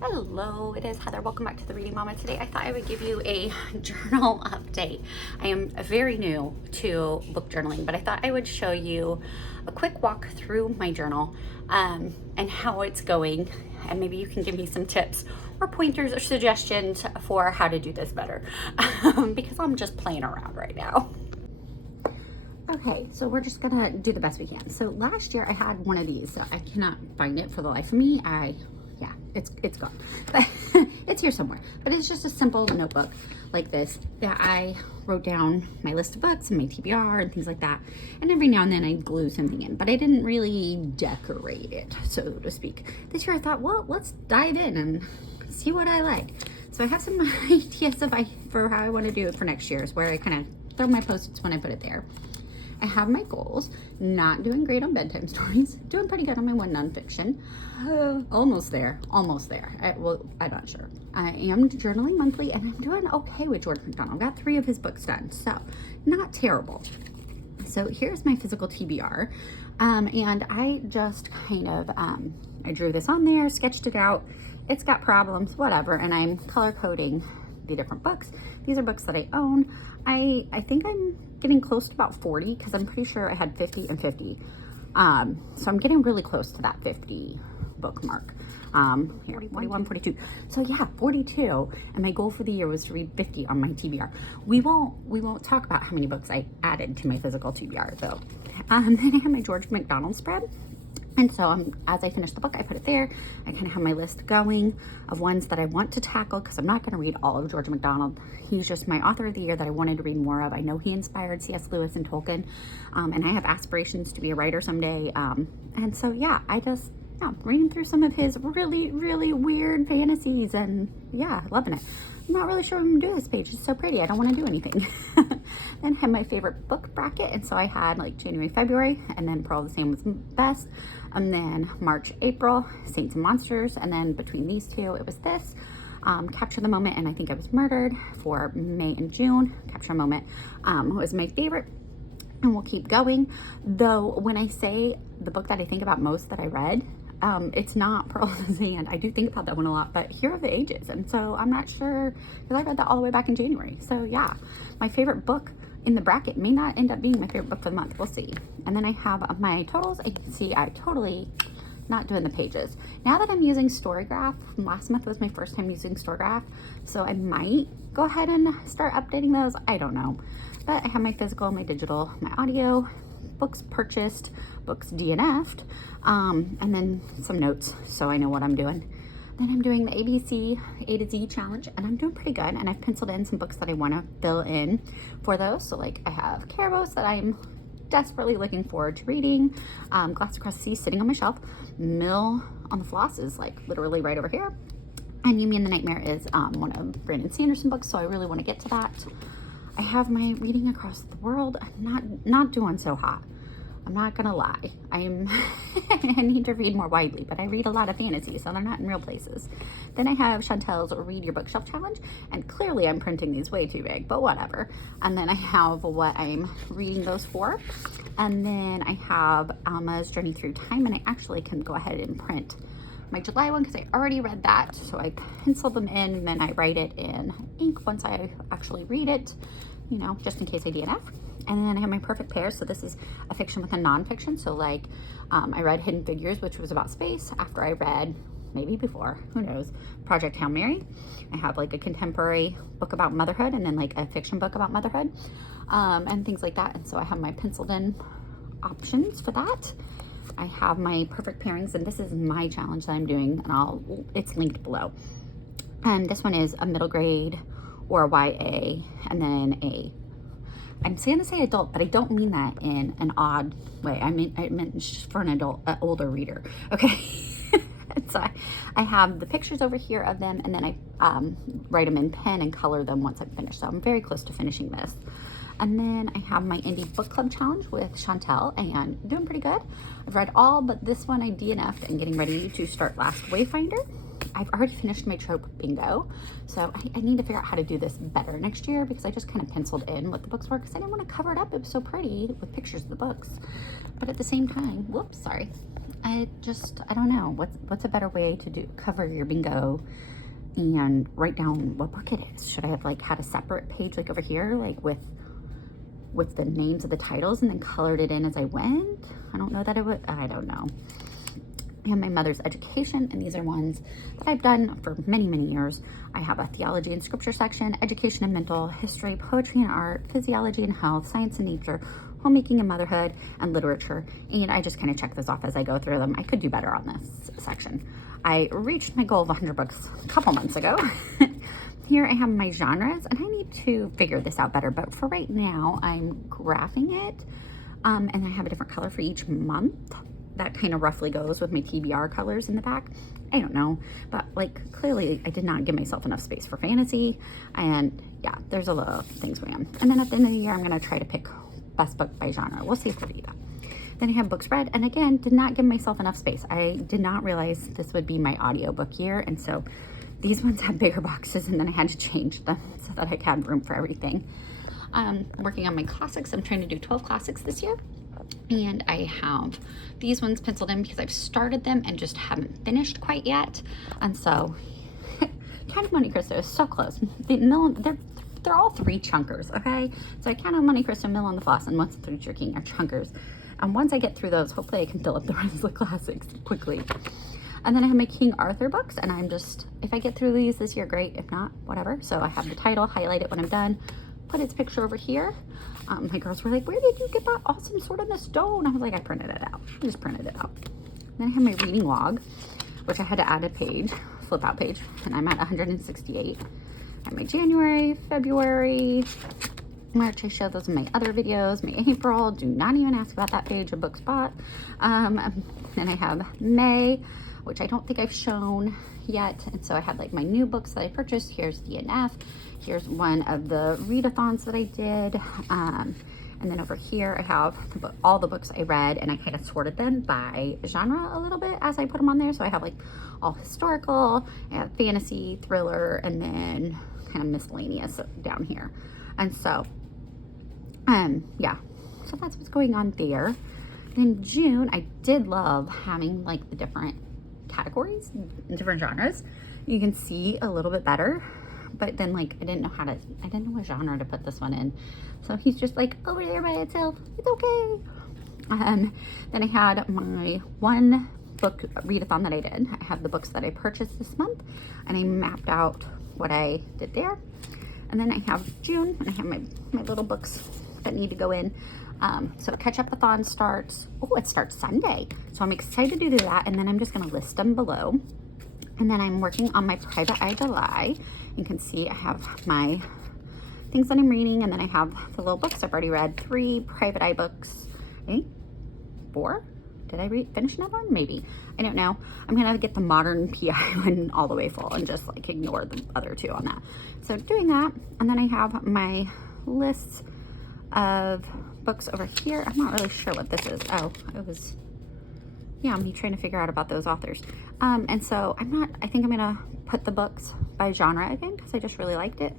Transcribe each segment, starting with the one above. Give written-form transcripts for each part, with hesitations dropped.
Hello, it is Heather. Welcome back to the Reading Mama. Today I thought I would give you a journal update. I am very new to book journaling, but I thought I would show you a quick walk through my journal and how it's going, and maybe you can give me some tips or pointers or suggestions for how to do this better because I'm just playing around right now. Okay, so we're just gonna do the best we can. So last year I had one of these. So I cannot find it for the life of me. Yeah, it's gone, but it's here somewhere. But it's just a simple notebook like this that I wrote down my list of books and my TBR and things like that. And every now and then I glue something in, but I didn't really decorate it, so to speak. This year I thought, well, let's dive in and see what I like. So I have some ideas for how I want to do it for next year, is where I kind of throw my post-its when I put it there. I have my goals. Not doing great on bedtime stories. Doing pretty good on my one nonfiction. Almost there. I'm not sure. I am journaling monthly, and I'm doing okay with George MacDonald. I've got 3 of his books done, so not terrible. So here's my physical TBR, and I just kind of I drew this on there, sketched it out. It's got problems, whatever, and I'm color coding the different books. These are books that I own. I think I'm getting close to about 40 because I'm pretty sure I had 50 and 50. So I'm getting really close to that 50 book mark. Here, 41, 42. So yeah, 42. And my goal for the year was to read 50 on my TBR. We won't talk about how many books I added to my physical TBR though. Then I have my George MacDonald spread. And so as I finish the book, I put it there. I kind of have my list going of ones that I want to tackle because I'm not going to read all of George MacDonald. He's just my author of the year that I wanted to read more of. I know he inspired C.S. Lewis and Tolkien, and I have aspirations to be a writer someday. And so, yeah, reading through some of his really, really weird fantasies and, yeah, loving it. I'm not really sure what I'm going to do this page. It's so pretty. I don't want to do anything. Then I had my favorite book bracket. And so I had like January, February, and then Pearl of the Sand was best. And then March, April, Saints and Monsters. And then between these two, it was this, Capture the Moment, and I Think I Was Murdered for May and June. Capture a Moment was my favorite. And we'll keep going. Though when I say the book that I think about most that I read, it's not Pearl of the Sand. I do think about that one a lot, but Hero of the Ages. And so I'm not sure, because I read that all the way back in January. So yeah, my favorite book in the bracket may not end up being my favorite book for the month. We'll see. And then I have my totals. You can see I totally not doing the pages. Now that I'm using Storygraph, last month was my first time using Storygraph, so I might go ahead and start updating those. I don't know. But I have my physical, my digital, my audio, books purchased, books DNF'd, and then some notes so I know what I'm doing. Then I'm doing the ABC A to Z challenge, and I'm doing pretty good, and I've penciled in some books that I want to fill in for those. So like I have Caravos that I'm desperately looking forward to reading, Glass Across the Sea sitting on my shelf, Mill on the Floss is like literally right over here, and You Me and the Nightmare is one of Brandon Sanderson books, so I really want to get to that. I have my Reading Across the World. I'm not doing so hot. I'm not gonna lie. I need to read more widely, but I read a lot of fantasy, so they're not in real places. Then I have Chantel's Read Your Bookshelf Challenge, and clearly I'm printing these way too big, but whatever. And then I have what I'm reading those for. And then I have Alma's Journey Through Time, and I actually can go ahead and print my July one because I already read that, so I pencil them in and then I write it in ink once I actually read it, you know, just in case I DNF. And then I have my perfect pair. So this is a fiction with a nonfiction. So like I read Hidden Figures, which was about space, after I read, maybe before, who knows, Project Hail Mary. I have like a contemporary book about motherhood and then like a fiction book about motherhood and things like that. And so I have my penciled in options for that. I have my perfect pairings, and this is my challenge that I'm doing, and it's linked below. And this one is a middle grade or a YA, and then I'm going to say adult, but I don't mean that in an odd way. I meant for an adult, older reader. Okay. So I have the pictures over here of them, and then I write them in pen and color them once I'm finished. So I'm very close to finishing this. And then I have my Indie Book Club Challenge with Chantel, and doing pretty good. I've read all but this one I DNF'd and getting ready to start Last Wayfinder. I've already finished my trope bingo, so I need to figure out how to do this better next year, because I just kind of penciled in what the books were because I didn't want to cover it up. It was so pretty with pictures of the books, but at the same time, whoops, sorry. I don't know what's a better way to cover your bingo and write down what book it is. Should I have like had a separate page like over here, like with the names of the titles, and then colored it in as I went? I don't know that it would. I don't know. I have my mother's education, and these are ones that I've done for many, many years. I have a theology and scripture section, education and mental, history, poetry and art, physiology and health, science and nature, homemaking and motherhood, and literature. And I just kind of check this off as I go through them. I could do better on this section. I reached my goal of 100 books a couple months ago. Here I have my genres, and I need to figure this out better, but for right now, I'm graphing it, and I have a different color for each month. That kind of roughly goes with my TBR colors in the back. I don't know, but like clearly I did not give myself enough space for fantasy, and yeah, there's a lot of things going on. And then at the end of the year, I'm gonna try to pick best book by genre. We'll see if I do that. Then I have books read, and again, did not give myself enough space. I did not realize this would be my audiobook year, and so these ones had bigger boxes, and then I had to change them so that I had room for everything. Working on my classics. I'm trying to do 12 classics this year. And I have these ones penciled in because I've started them and just haven't finished quite yet. And so, Count of Monte Cristo is so close. They're all 3 chunkers, okay? So I Count of Monte Cristo, Mill on the Floss, and Once the Future King are chunkers. And once I get through those, hopefully I can fill up the rest of the classics quickly. And then I have my King Arthur books, and I'm just, if I get through these this year, great. If not, whatever. So I have the title, highlight it when I'm done, put its picture over here. My girls were like, where did you get that awesome Sword in the Stone? I was like, I printed it out. I just printed it out. Then I have my reading log, which I had to add a page, flip out page, and I'm at 168. I have my January, February, March. I show those in my other videos. My April, do not even ask about that page of books bought. Then I have May, which I don't think I've shown yet. And so I have like my new books that I purchased. Here's DNF. Here's one of the readathons that I did. And then over here I have all the books I read, and I kind of sorted them by genre a little bit as I put them on there. So I have like all historical, I have fantasy, thriller, and then kind of miscellaneous down here. And so, yeah, so that's what's going on there. In June, I did love having like the different categories, different genres. You can see a little bit better, but then like I didn't know what genre to put this one in. So he's just like over there by itself. It's okay. Then I had my one book readathon that I did. I have the books that I purchased this month, and I mapped out what I did there. And then I have June, and I have my little books that need to go in. So Ketchup Athon starts, it starts Sunday. So I'm excited to do that, and then I'm just gonna list them below. And then I'm working on my Private Eye July. You can see I have my things that I'm reading, and then I have the little books I've already read. 3 Private Eye books, 4? Did I finish another one? Maybe. I don't know. I'm gonna get the modern PI one all the way full and just like ignore the other 2 on that. So doing that, and then I have my lists of books over here. I'm not really sure what this is. Oh, it was, yeah, me trying to figure out about those authors. And so I think I'm gonna put the books by genre again because I just really liked it.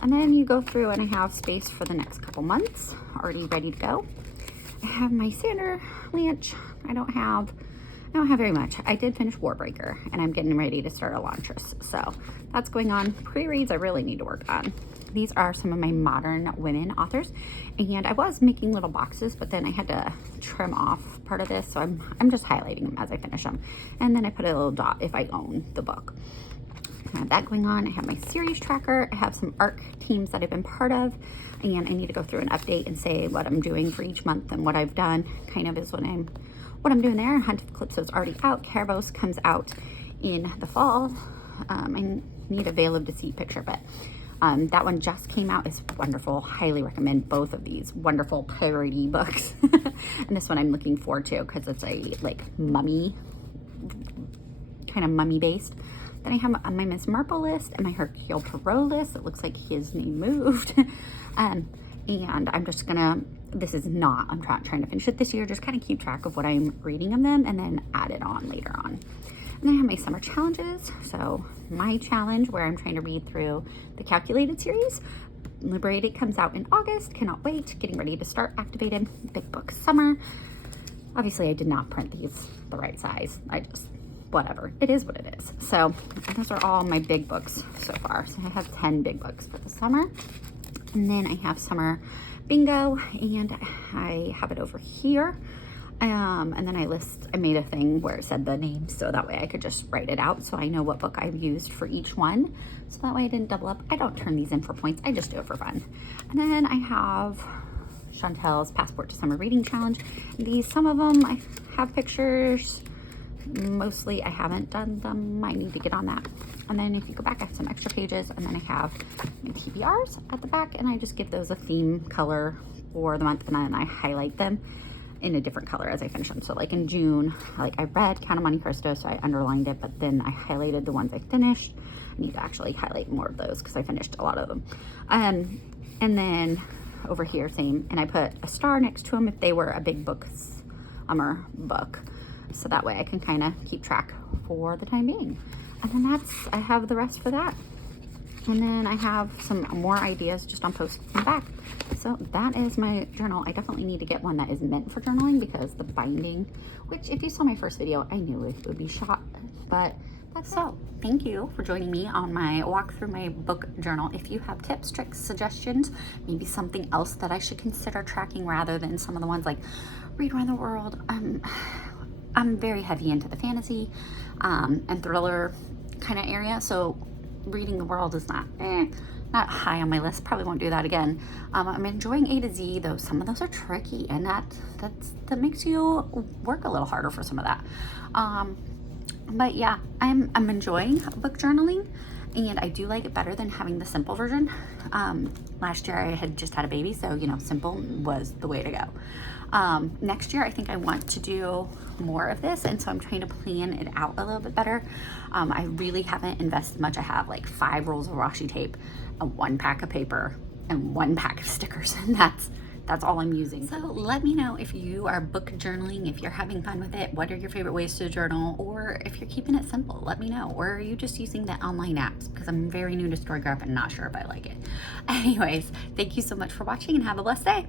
And then you go through, and I have space for the next couple months already ready to go. I have my Sander Lanch. I don't have very much. I did finish Warbreaker, and I'm getting ready to start Elantris. So that's going on. Pre-reads I really need to work on. These are some of my modern women authors, and I was making little boxes, but then I had to trim off part of this, so I'm just highlighting them as I finish them. And then I put a little dot if I own the book. I have that going on. I have my series tracker. I have some ARC teams that I've been part of, and I need to go through an update and say what I'm doing for each month and what I've done. Kind of is what I'm doing there. Hunt of Calypso's already out. Caravos comes out in the fall. I need a Veil of Deceit picture, but that one just came out. It's wonderful. Highly recommend both of these wonderful parody books. And this one I'm looking forward to because it's a like mummy, kind of mummy based. Then I have my Miss Marple list and my Hercule Poirot list. It looks like his name moved. And I'm just gonna, I'm trying to finish it this year, just kind of keep track of what I'm reading of them and then add it on later on. And then I have my summer challenges. So my challenge where I'm trying to read through the Calculated series. Liberated comes out in August. Cannot wait. Getting ready to start Activated. Big Book Summer. Obviously, I did not print these the right size. I just, whatever. It is what it is. So those are all my big books so far. So I have 10 big books for the summer. And then I have summer bingo, and I have it over here. And then I made a thing where it said the name, so that way I could just write it out so I know what book I've used for each one. So that way I didn't double up. I don't turn these in for points. I just do it for fun. And then I have Chantel's Passport to Summer Reading Challenge. These, some of them I have pictures. Mostly I haven't done them. I need to get on that. And then if you go back, I have some extra pages, and then I have my TBRs at the back, and I just give those a theme color for the month, and then I highlight them in a different color as I finish them. So like in June, like I read Count of Monte Cristo, so I underlined it, but then I highlighted the ones I finished. I need to actually highlight more of those because I finished a lot of them. And then over here, same, and I put a star next to them if they were a big book summer book. So that way I can kind of keep track for the time being. And then I have the rest for that. And then I have some more ideas just on post in the back. So that is my journal. I definitely need to get one that is meant for journaling because the binding, which if you saw my first video, I knew it would be shot, but that's so. Thank you for joining me on my walk through my book journal. If you have tips, tricks, suggestions, maybe something else that I should consider tracking rather than some of the ones like Read Around the World. I'm very heavy into the fantasy and thriller kind of area, so reading the world is not high on my list. Probably won't do that again. I'm enjoying A to Z, though some of those are tricky, and that makes you work a little harder for some of that. But yeah, I'm enjoying book journaling, and I do like it better than having the simple version. Last year I had just had a baby, so you know, simple was the way to go. Next year I think I want to do more of this, and so I'm trying to plan it out a little bit better. I really haven't invested much. I have like 5 rolls of washi tape, and 1 pack of paper, and 1 pack of stickers, and that's all I'm using. So let me know if you are book journaling, if you're having fun with it, what are your favorite ways to journal, or if you're keeping it simple, let me know. Or are you just using the online apps? Because I'm very new to Storygraph and not sure if I like it. Anyways, thank you so much for watching, and have a blessed day.